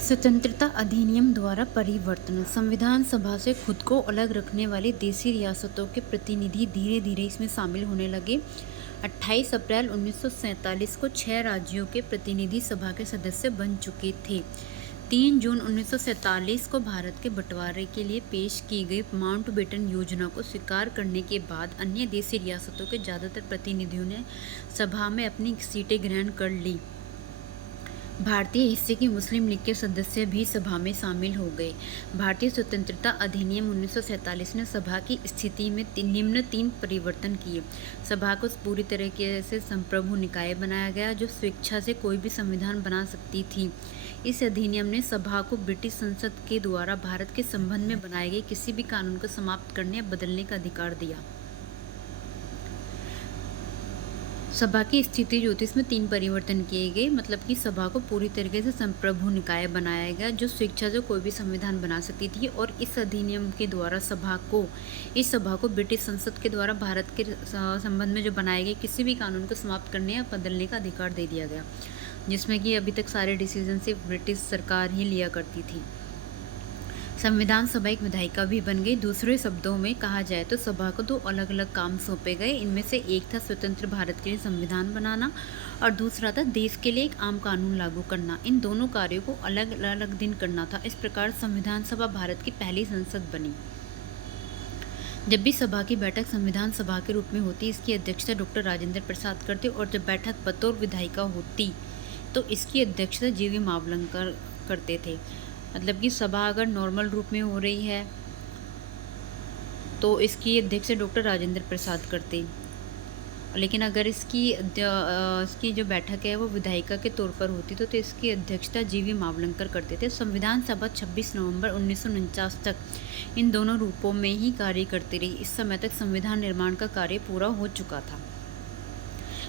स्वतंत्रता अधिनियम द्वारा परिवर्तन। संविधान सभा से खुद को अलग रखने वाली देशी रियासतों के प्रतिनिधि धीरे धीरे इसमें शामिल होने लगे। 28 अप्रैल 1947 को 6 राज्यों के प्रतिनिधि सभा के सदस्य बन चुके थे। 3 जून 1947 को भारत के बंटवारे के लिए पेश की गई माउंटबेटन योजना को स्वीकार करने के बाद अन्य देशी रियासतों के ज़्यादातर प्रतिनिधियों ने सभा में अपनी सीटें ग्रहण कर ली। भारतीय हिस्से की मुस्लिम लीग के सदस्य भी सभा में शामिल हो गए। भारतीय स्वतंत्रता अधिनियम 1947 ने सभा की स्थिति में निम्न 3 परिवर्तन किए। सभा को पूरी तरीके से संप्रभु निकाय बनाया गया, जो स्वेच्छा से कोई भी संविधान बना सकती थी। इस अधिनियम ने सभा को ब्रिटिश संसद के द्वारा भारत के संबंध में बनाए गए किसी भी कानून को समाप्त करने या बदलने का अधिकार दिया। सभा की स्थिति जो थी, इसमें 3 परिवर्तन किए गए। मतलब कि सभा को पूरी तरीके से संप्रभु निकाय बनाया गया, जो स्वेच्छा से कोई भी संविधान बना सकती थी। और इस अधिनियम के द्वारा इस सभा को ब्रिटिश संसद के द्वारा भारत के संबंध में जो बनाए गए किसी भी कानून को समाप्त करने या बदलने का अधिकार दे दिया गया, जिसमें कि अभी तक सारे डिसीजन सिर्फ ब्रिटिश सरकार ही लिया करती थी। संविधान सभा एक विधायिका भी बन गई। दूसरे शब्दों में कहा जाए तो सभा को 2 अलग अलग काम सौंपे गए। इनमें से एक था स्वतंत्र भारत के लिए संविधान बनाना और दूसरा था देश के लिए एक आम कानून लागू करना। इन दोनों कार्यों को अलग अलग दिन करना था। इस प्रकार संविधान सभा भारत की पहली संसद बनी। जब भी सभा की बैठक संविधान सभा के रूप में होती, इसकी अध्यक्षता डॉक्टर राजेंद्र प्रसाद करते और जब बैठक बतौर विधायिका होती तो इसकी अध्यक्षता जीवी मावलंकर करते थे। मतलब कि सभा अगर नॉर्मल रूप में हो रही है तो इसकी अध्यक्ष डॉक्टर राजेंद्र प्रसाद करते, लेकिन अगर इसकी जो बैठक है वो विधायिका के तौर पर होती तो इसकी अध्यक्षता जीवी मावलंकर करते थे। संविधान सभा 26 नवंबर 1949 तक इन दोनों रूपों में ही कार्य करती रही। इस समय तक संविधान निर्माण का कार्य पूरा हो चुका था।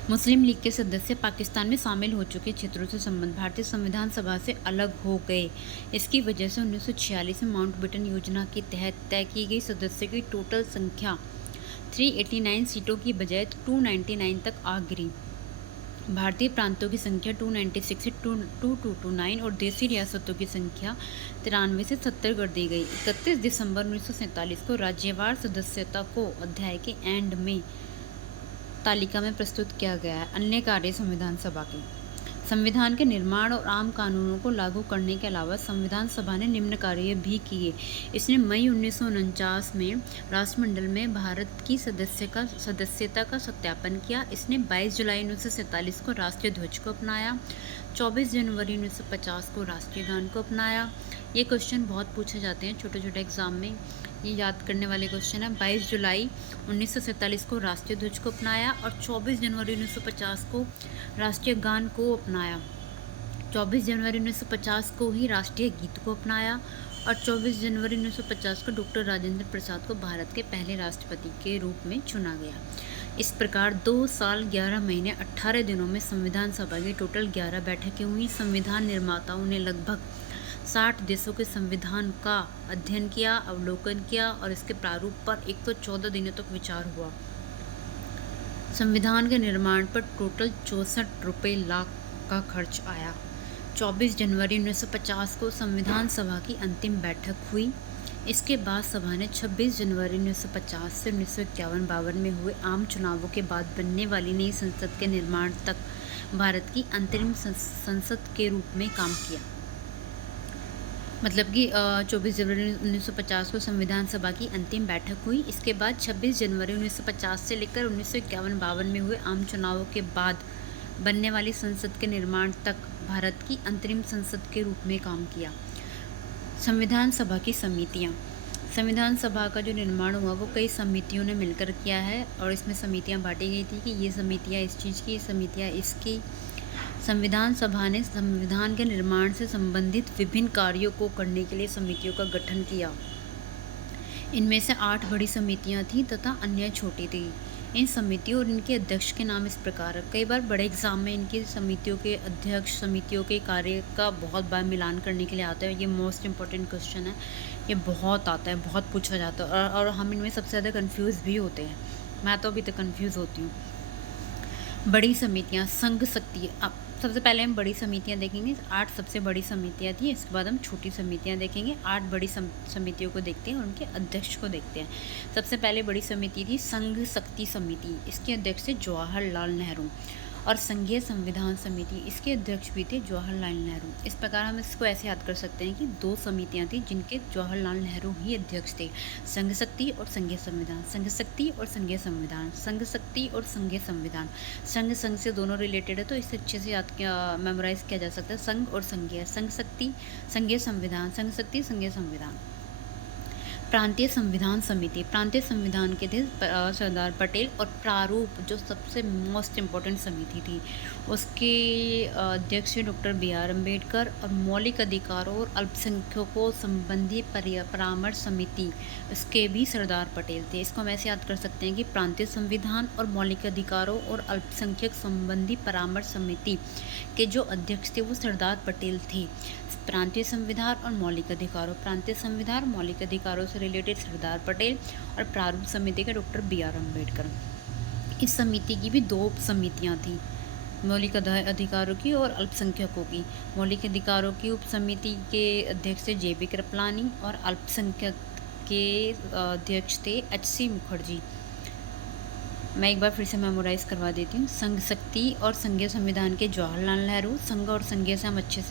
मुस्लिम लीग के सदस्य पाकिस्तान में शामिल हो चुके क्षेत्रों से संबंध भारतीय संविधान सभा से अलग हो गए। इसकी वजह से 1946 में माउंटबेटन योजना के तहत तय की गई सदस्यों की टोटल संख्या 389 सीटों की बजाय 299 तक आ गिरी। भारतीय प्रांतों की संख्या 296 से 2229 और देशी रियासतों की संख्या 93 से 70 कर दी गई। 31 दिसंबर 1947 को राज्यवार सदस्यता को अध्याय के एंड में तालिका में प्रस्तुत किया गया है। अन्य कार्य संविधान सभा के संविधान के निर्माण और आम कानूनों को लागू करने के अलावा संविधान सभा ने निम्न कार्य भी किए। इसने मई 1949 में राष्ट्रमंडल में भारत की सदस्यता का सत्यापन किया। इसने 22 जुलाई 1947 को राष्ट्रीय ध्वज को अपनाया। 24 जनवरी 1950 को राष्ट्रीय गान को अपनाया। ये क्वेश्चन बहुत पूछे जाते हैं छोटे छोटे एग्जाम में, ये याद करने वाले क्वेश्चन है। 22 जुलाई 1947 को राष्ट्रीय ध्वज को अपनाया और 24 जनवरी 1950 को राष्ट्रीय गान को अपनाया। 24 जनवरी 1950 को ही राष्ट्रीय गीत को अपनाया और 24 जनवरी 1950 को डॉक्टर राजेंद्र प्रसाद को भारत के पहले राष्ट्रपति के रूप में चुना गया। इस प्रकार 2 साल 11 महीने 18 दिनों में संविधान सभा की टोटल 11 बैठकें हुई। संविधान निर्माताओं ने लगभग 60 देशों के संविधान का अध्ययन किया, अवलोकन किया और इसके प्रारूप पर 114 दिनों तक विचार हुआ। संविधान के निर्माण पर टोटल 64 रुपये लाख का खर्च आया। 24 जनवरी 1950 को संविधान सभा की अंतिम बैठक हुई। इसके बाद सभा ने 26 जनवरी 1950 से 1951-52 में हुए आम चुनावों के बाद बनने वाली नई संसद के निर्माण तक भारत की अंतरिम संसद के रूप में काम किया। मतलब कि 24 जनवरी 1950 को संविधान सभा की अंतिम बैठक हुई। इसके बाद 26 जनवरी 1950 से लेकर 1951-52 में हुए आम चुनावों के बाद बनने वाली संसद के निर्माण तक भारत की अंतरिम संसद के रूप में काम किया। संविधान सभा की समितियाँ। संविधान सभा का जो निर्माण हुआ वो कई समितियों ने मिलकर किया है और इसमें समितियाँ बांटी गई थी कि ये समितियाँ इस चीज़ की, समितियाँ इसकी। संविधान सभा ने संविधान के निर्माण से संबंधित विभिन्न कार्यों को करने के लिए समितियों का गठन किया। इनमें से 8 बड़ी समितियां थीं तथा अन्य छोटी थी। इन समितियों और इनके अध्यक्ष के नाम इस प्रकार है। कई बार बड़े एग्जाम में इनकी समितियों के अध्यक्ष, समितियों के कार्य का बहुत बार मिलान करने के लिए आता है। ये मोस्ट इम्पॉर्टेंट क्वेश्चन है, ये बहुत आता है, बहुत पूछा जाता है और हम इनमें सबसे ज़्यादा कन्फ्यूज़ भी होते हैं। मैं तो अभी तक कन्फ्यूज़ होती हूँ। बड़ी समितियाँ संघ शक्ति सबसे पहले हम बड़ी समितियाँ देखेंगे, 8 सबसे बड़ी समितियाँ थी, इसके बाद हम छोटी समितियाँ देखेंगे। 8 बड़ी समितियों को देखते हैं और उनके अध्यक्ष को देखते हैं। सबसे पहले बड़ी समिति थी संघ शक्ति समिति, इसके अध्यक्ष थे जवाहरलाल नेहरू। और संघीय संविधान समिति, इसके अध्यक्ष भी थे जवाहरलाल नेहरू। इस प्रकार हम इसको ऐसे याद कर सकते हैं कि 2 समितियां थी जिनके जवाहरलाल नेहरू ही अध्यक्ष थे, संघ शक्ति और संघीय संविधान, संघ शक्ति और संघीय संविधान, संघ शक्ति और संघीय संविधान। संघ से दोनों रिलेटेड है, तो इसे अच्छे से याद मेमोराइज किया जा सकता है। संघ और संघीय, संघ शक्ति संघीय संविधान, संघ शक्ति संघीय संविधान। प्रांतीय संविधान समिति, प्रांतीय संविधान के थे सरदार पटेल। और प्रारूप जो सबसे मोस्ट इम्पोर्टेंट समिति थी, उसके अध्यक्ष डॉक्टर बी.आर. अम्बेडकर। और मौलिक अधिकारों और अल्पसंख्यकों संबंधी परामर्श समिति, इसके भी सरदार पटेल थे। इसको हम ऐसे याद कर सकते हैं कि प्रांतीय संविधान और मौलिक अधिकारों और अल्पसंख्यक संबंधी परामर्श समिति के जो अध्यक्ष थे वो सरदार पटेल थे। प्रांतीय संविधान और मौलिक अधिकारों, प्रांतीय संविधान मौलिक अधिकारों से रिलेटेड सरदार पटेल, और प्रारूप समिति के डॉक्टर बी.आर. अम्बेडकर। इस समिति की भी 2 समितियां थी, मौलिक अधिकारों की और अल्पसंख्यकों की। मौलिक अधिकारों की उप समिति के अध्यक्ष थे जे.बी. कृपलानी, और अल्पसंख्यक के अध्यक्ष थे एच.सी. मुखर्जी। मैं एक बार फिर से मेमोराइज करवा देती हूँ। संघ शक्ति और संघीय संविधान के जवाहरलाल नेहरू, संघ और संघीय से हम अच्छे से